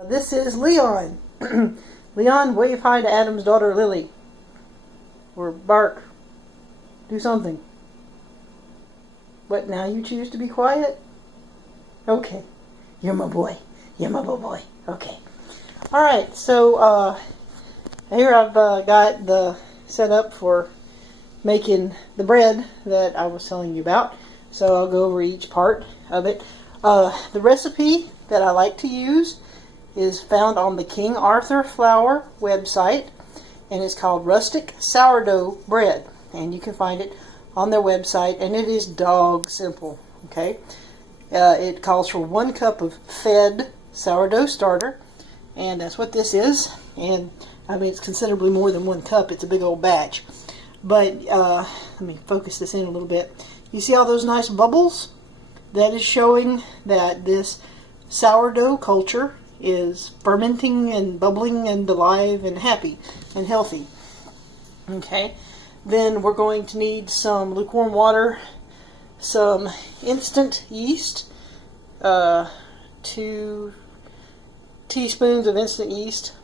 This is Leon. Leon, wave hi to Adam's daughter Lily. Or bark. Do something. What, now you choose to be quiet? Okay. You're my boy. You're my boy. Okay. Alright, so here I've got the setup for making the bread that I was telling you about. So I'll go over each part of it. The recipe that I like to use is found on the King Arthur Flour website, and it's called Rustic Sourdough Bread, and you can find it on their website, and it is dog simple. Okay, it calls for 1 cup of fed sourdough starter, and that's what this is. And I mean, it's considerably more than 1 cup. It's a big old batch. But let me focus this in a little bit. You see all those nice bubbles? That is showing that this sourdough culture is fermenting and bubbling and alive and happy and healthy. Okay, then we're going to need some lukewarm water, some instant yeast, 2 teaspoons of instant yeast,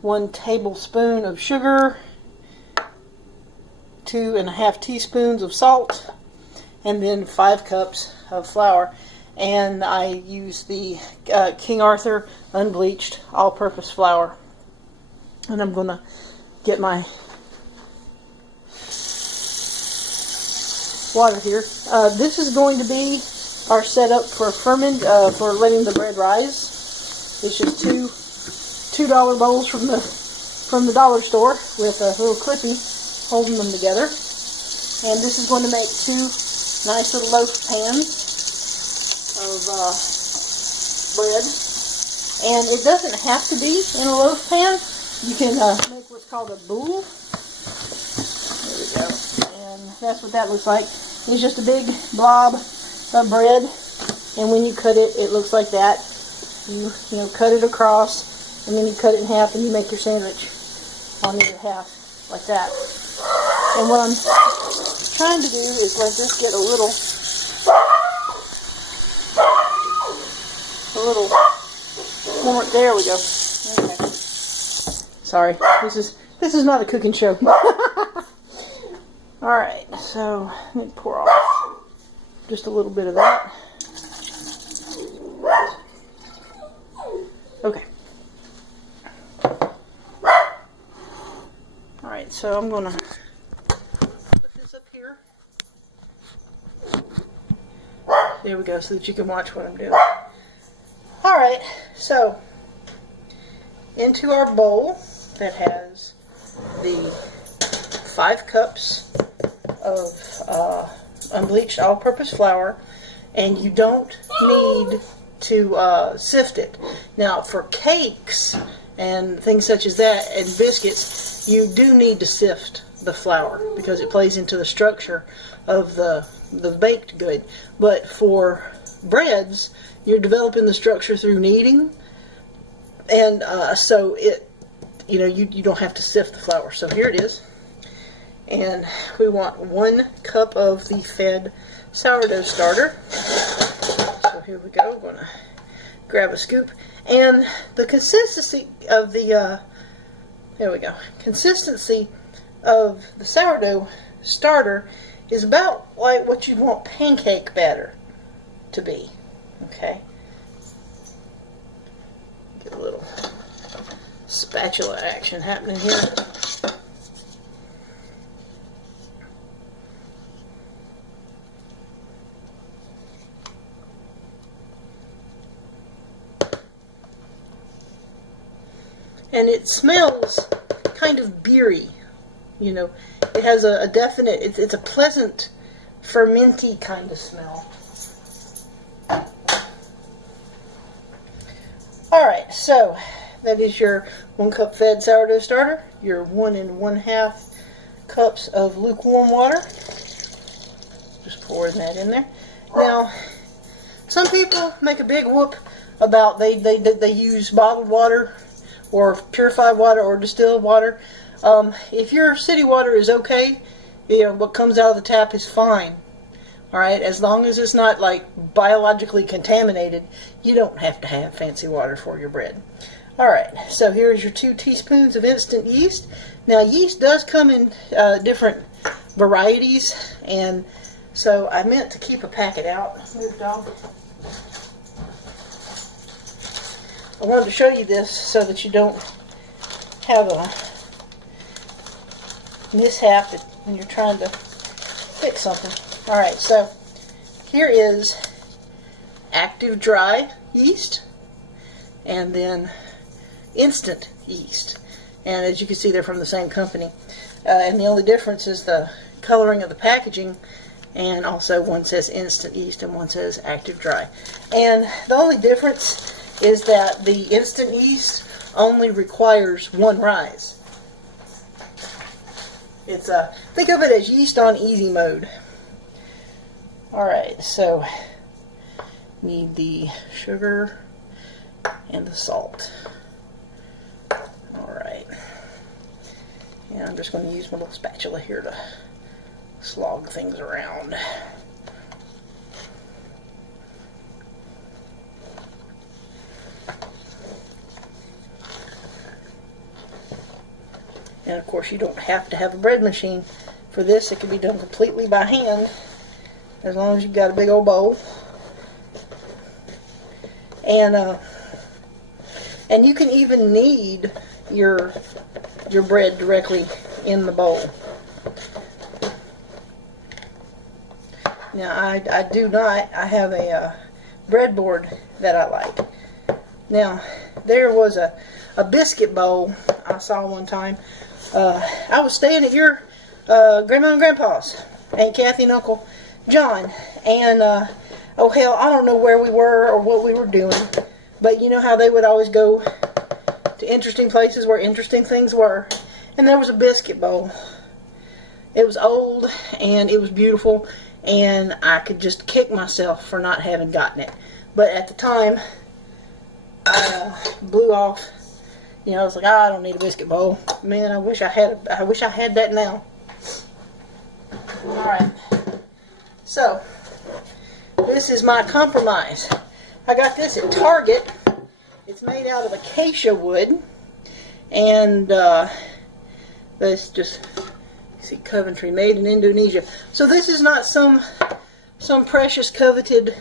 1 tablespoon of sugar, 2.5 teaspoons of salt, and then 5 cups of flour. And I use the King Arthur unbleached all-purpose flour. And I'm going to get my water here. This is going to be our setup for for letting the bread rise. It's just two $2 bowls from the dollar store with a little clippy holding them together. And this is going to make 2 nice little loaf pans of bread, and it doesn't have to be in a loaf pan. You can make what's called a boule. There we go, and that's what that looks like. It's just a big blob of bread, and when you cut it, it looks like that. You cut it across, and then you cut it in half, and you make your sandwich on either half, like that. And what I'm trying to do is let this get a little more. There we go. Okay. Sorry, this is not a cooking show. All right, so let me pour off just a little bit of that. Okay. All right, so I'm gonna put this up here. There we go, so that you can watch what I'm doing. Alright, so into our bowl that has the 5 cups of unbleached all-purpose flour, and you don't need to sift it. Now, for cakes and things such as that and biscuits, you do need to sift the flour because it plays into the structure of the baked good. But for breads, you're developing the structure through kneading, and so you don't have to sift the flour. So here it is, and we want 1 cup of the fed sourdough starter. So here we go. We're gonna grab a scoop, and the consistency of the consistency of the sourdough starter is about like what you want pancake batter to be. Okay, get a little spatula action happening here. And it smells kind of beery, It has a definite, it's a pleasant, fermenty kind of smell. Alright, so that is your 1 cup fed sourdough starter, your 1 1/2 cups of lukewarm water. Just pouring that in there. Now, some people make a big whoop about they use bottled water or purified water or distilled water. If your city water is okay, what comes out of the tap is fine. Alright, as long as it's not like biologically contaminated, you don't have to have fancy water for your bread. Alright, so here's your 2 teaspoons of instant yeast. Now yeast does come in different varieties, and so I meant to keep a packet out. Move, dog. I wanted to show you this so that you don't have a mishap when you're trying to fix something. Alright, so here is active dry yeast, and then instant yeast, and as you can see they're from the same company, and the only difference is the coloring of the packaging, and also one says instant yeast and one says active dry. And the only difference is that the instant yeast only requires 1 rise. It's think of it as yeast on easy mode. Alright, so need the sugar and the salt. Alright. And I'm just going to use my little spatula here to slog things around. And of course you don't have to have a bread machine for this. It can be done completely by hand as long as you've got a big old bowl. And you can even knead your bread directly in the bowl. Now I do not. I have a breadboard that I like. Now there was a biscuit bowl I saw one time. I was staying at your grandma and grandpa's, Aunt Kathy and Uncle John, and oh hell, I don't know where we were or what we were doing, but you know how they would always go to interesting places where interesting things were, and there was a biscuit bowl. It was old and it was beautiful, and I could just kick myself for not having gotten it. But at the time, I blew off. You know, I was like, I don't need a biscuit bowl. Man, I wish I had that now. Alright. So, this is my compromise. I got this at Target. It's made out of acacia wood. And, this just, you see Coventry, made in Indonesia. So this is not some precious coveted,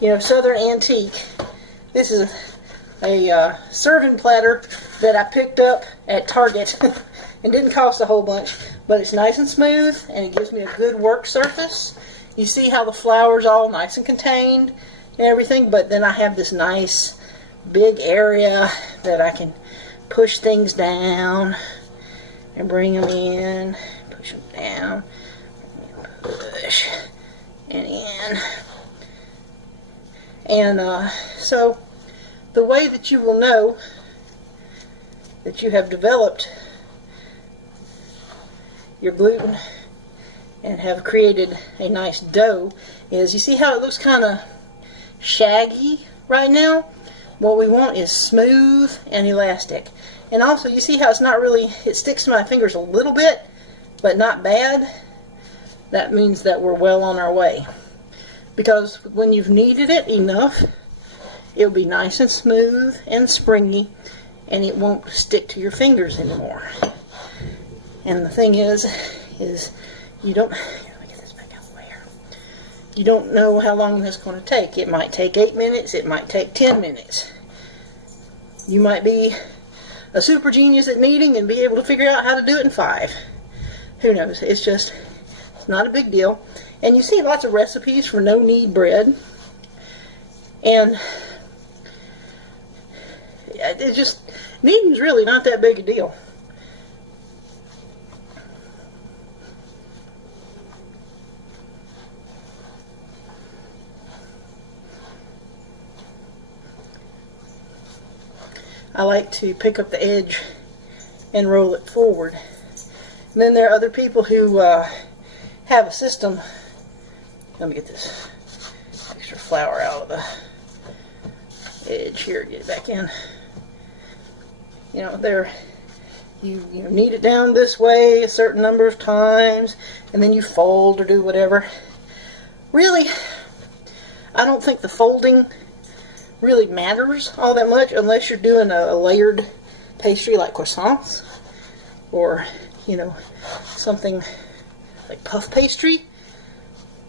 you know, southern antique. This is a serving platter that I picked up at Target and didn't cost a whole bunch, but it's nice and smooth and it gives me a good work surface. You see how the flour's all nice and contained and everything, but then I have this nice big area that I can push things down and bring them in, push them down, push and in. And so the way that you will know that you have developed your gluten and have created a nice dough is, you see how it looks kind of shaggy right now? What we want is smooth and elastic. And also you see how it's not really, it sticks to my fingers a little bit, but not bad. That means that we're well on our way. Because when you've kneaded it enough, it'll be nice and smooth and springy, and it won't stick to your fingers anymore. And the thing is you don't, let me get this back out of the way here. You don't know how long that's going to take. It might take 8 minutes, it might take 10 minutes. You might be a super genius at kneading and be able to figure out how to do it in 5. Who knows? It's not a big deal. And you see lots of recipes for no knead bread. And it's just, kneading's really not that big a deal. I like to pick up the edge and roll it forward. And then there are other people who have a system. Let me get this extra flour out of the edge here, get it back in. You know, you knead it down this way a certain number of times, and then you fold or do whatever. Really, I don't think the folding really matters all that much unless you're doing a layered pastry like croissants or, you know, something like puff pastry.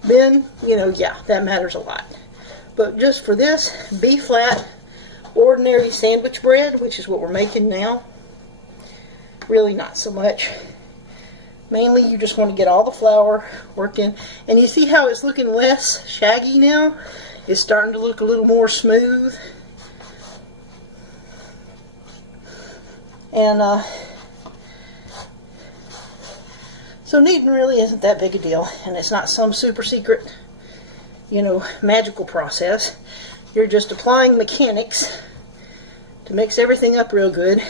Then, you know, yeah, that matters a lot. But just for this, B-flat, ordinary sandwich bread, which is what we're making now, really not so much. Mainly you just want to get all the flour worked in. And you see how it's looking less shaggy now? It's starting to look a little more smooth. And so kneading really isn't that big a deal. And it's not some super secret, you know, magical process. You're just applying mechanics to mix everything up real good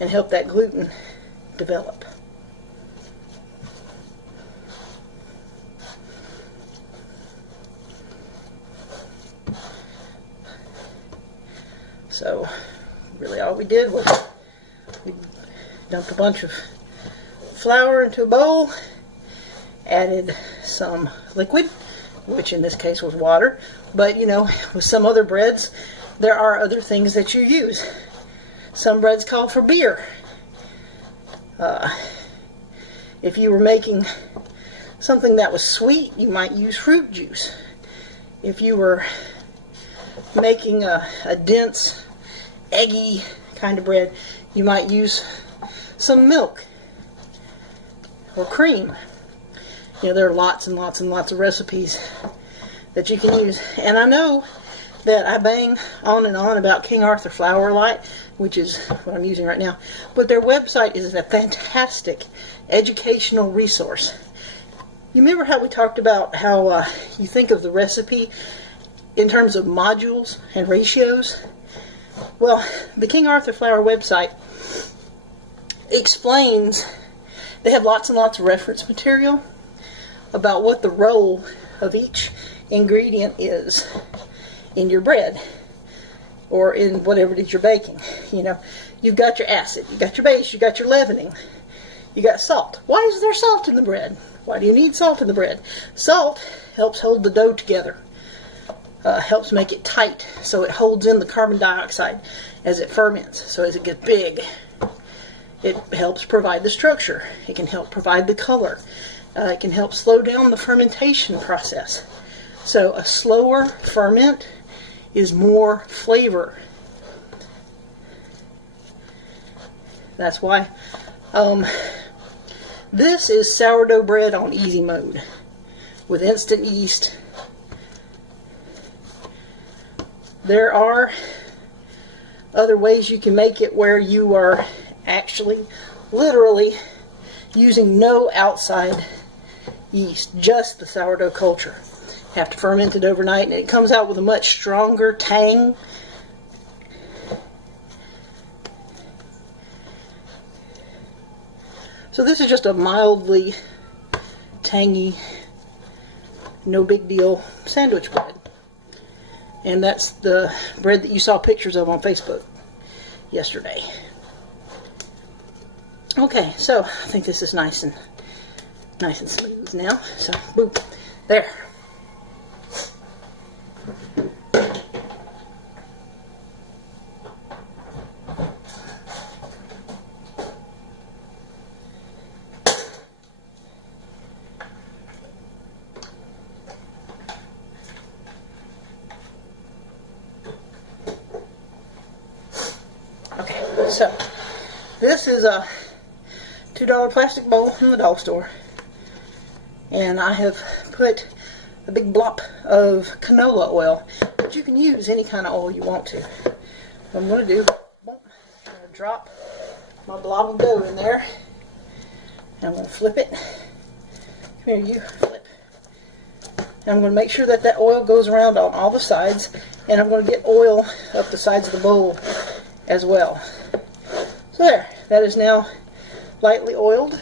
and help that gluten develop. So really all we did was we dumped a bunch of flour into a bowl, added some liquid, which in this case was water, but you know, with some other breads there are other things that you use. Some breads call for beer. If you were making something that was sweet, you might use fruit juice. If you were making a dense, eggy kind of bread, you might use some milk or cream. You know, there are lots and lots and lots of recipes that you can use. And I know that I bang on and on about King Arthur Flour Light, which is what I'm using right now, but their website is a fantastic educational resource. You remember how we talked about how you think of the recipe in terms of modules and ratios? Well, the King Arthur Flour website explains, they have lots and lots of reference material about what the role of each ingredient is in your bread or in whatever it is you're baking. You know, you've got your acid, you've got your base, you've got your leavening, you got salt. Why is there salt in the bread? Why do you need salt in the bread? Salt helps hold the dough together. Helps make it tight so it holds in the carbon dioxide as it ferments. So as it gets big, it helps provide the structure. It can help provide the color. It can help slow down the fermentation process. So a slower ferment is more flavor. That's why this is sourdough bread on easy mode with instant yeast. There are other ways you can make it where you are actually literally using no outside yeast, just the sourdough culture. You have to ferment it overnight and it comes out with a much stronger tang. So this is just a mildly tangy, no big deal sandwich bread. And that's the bread that you saw pictures of on Facebook yesterday. Okay, so I think this is nice and smooth now. So, boom, there. Okay, so this is a $2 plastic bowl from the dollar store, and I have put a big blob of canola oil, but you can use any kind of oil you want to. What I'm going to do, I'm going to drop my blob of dough in there, and I'm going to flip it. Come here, you flip. And I'm going to make sure that that oil goes around on all the sides, and I'm going to get oil up the sides of the bowl as well. So there, that is now lightly oiled.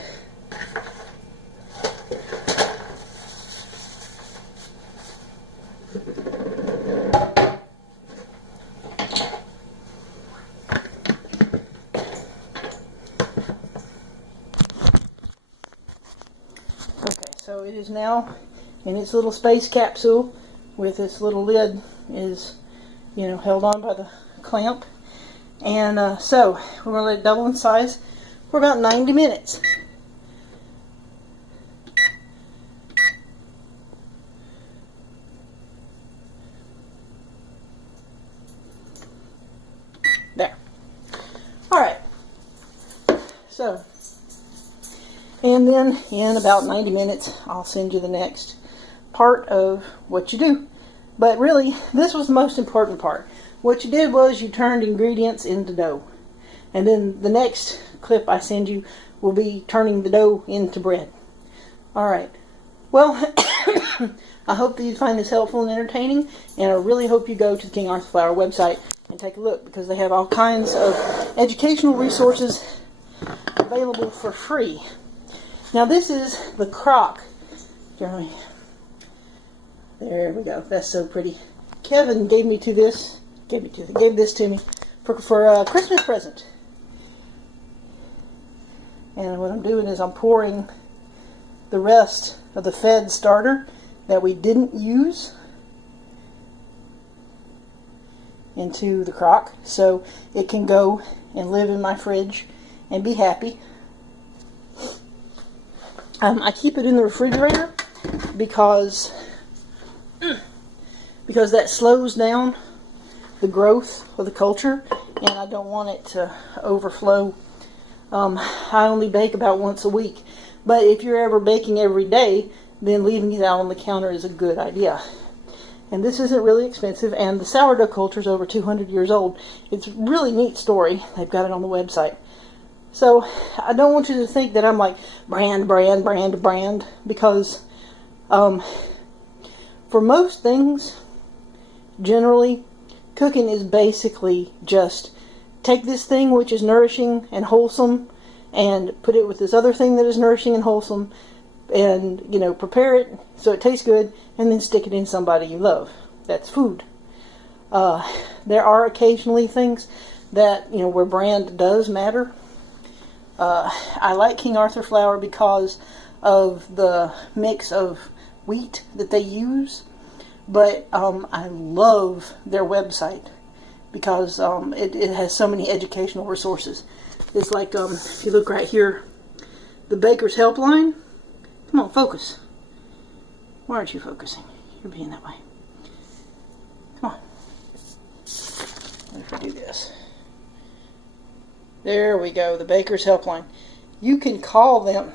Okay, so it is now in its little space capsule with its little lid is held on by the clamp. And so we're going to let it double in size for about 90 minutes. There. Alright. So, and then in about 90 minutes, I'll send you the next part of what you do. But really, this was the most important part. What you did was you turned ingredients into dough. And then the next clip I send you will be turning the dough into bread. Alright. Well, I hope that you find this helpful and entertaining. And I really hope you go to the King Arthur Flour website and take a look, because they have all kinds of educational resources available for free. Now this is the crock. Jeremy. There we go. That's so pretty. Kevin gave this to me for a Christmas present. And what I'm doing is I'm pouring the rest of the Fed starter that we didn't use into the crock, so it can go and live in my fridge and be happy. I keep it in the refrigerator because that slows down the growth of the culture, and I don't want it to overflow. I only bake about once a week, but if you're ever baking every day, then leaving it out on the counter is a good idea. And this isn't really expensive, and the sourdough culture is over 200 years old. It's a really neat story. They've got it on the website. So I don't want you to think that I'm like brand, because for most things, generally, cooking is basically just take this thing which is nourishing and wholesome and put it with this other thing that is nourishing and wholesome, and prepare it so it tastes good, and then stick it in somebody you love. That's food. There are occasionally things that where brand does matter. I like King Arthur flour because of the mix of wheat that they use, but I love their website because it has so many educational resources. It's like, if you look right here, the Baker's Helpline. Come on, focus. Why aren't you focusing? You're being that way. Come on. If I do this. There we go, the Baker's Helpline. You can call them.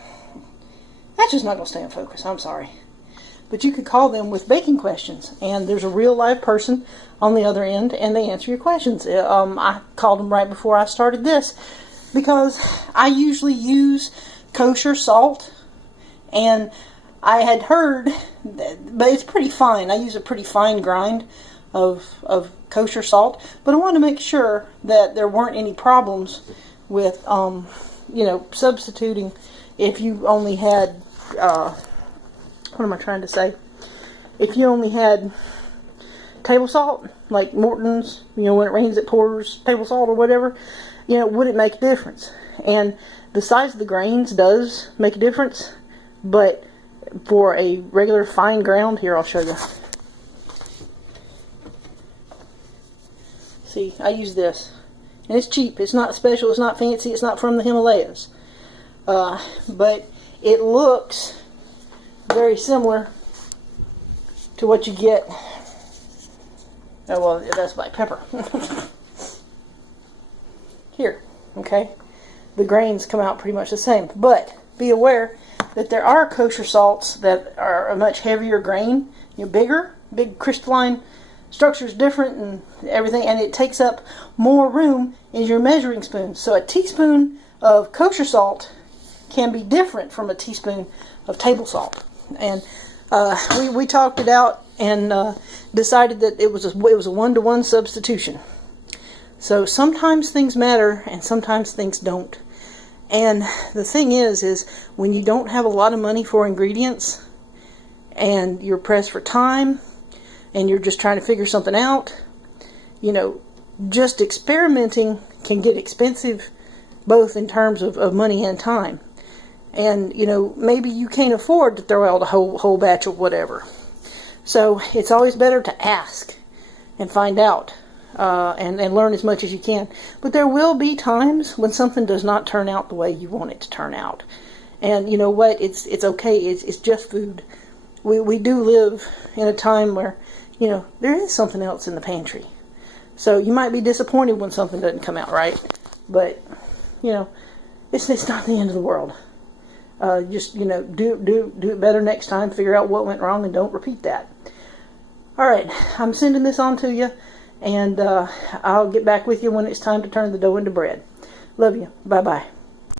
That's just not going to stay in focus, I'm sorry. But you can call them with baking questions, and there's a real live person on the other end, and they answer your questions. I called them right before I started this, because I usually use kosher salt, and I had heard, but it's pretty fine. I use a pretty fine grind of kosher salt, but I wanted to make sure that there weren't any problems with, substituting if you only had, what am I trying to say? If you only had table salt, like Morton's, when it rains it pours table salt or whatever, would it make a difference? And the size of the grains does make a difference, but for a regular fine ground, here I'll show you. See, I use this. And it's cheap. It's not special. It's not fancy. It's not from the Himalayas. But it looks very similar to what you get. Oh, well, that's black pepper. Here, okay? The grains come out pretty much the same. But be aware that there are kosher salts that are a much heavier grain, bigger, big crystalline structure's different and everything, and it takes up more room in your measuring spoon. So a teaspoon of kosher salt can be different from a teaspoon of table salt. And we talked it out and decided that it was a 1-to-1 substitution. So sometimes things matter and sometimes things don't. And the thing is when you don't have a lot of money for ingredients and you're pressed for time and you're just trying to figure something out, just experimenting can get expensive, both in terms of money and time. And, maybe you can't afford to throw out a whole batch of whatever. So it's always better to ask and find out and learn as much as you can. But there will be times when something does not turn out the way you want it to turn out. And you know what? It's okay. It's just food. We do live in a time where, you know, there is something else in the pantry. So you might be disappointed when something doesn't come out right. But, you know, it's not the end of the world. Just, you know, do it better next time. Figure out what went wrong and don't repeat that. All right, I'm sending this on to you, and I'll get back with you when it's time to turn the dough into bread. Love you. Bye-bye.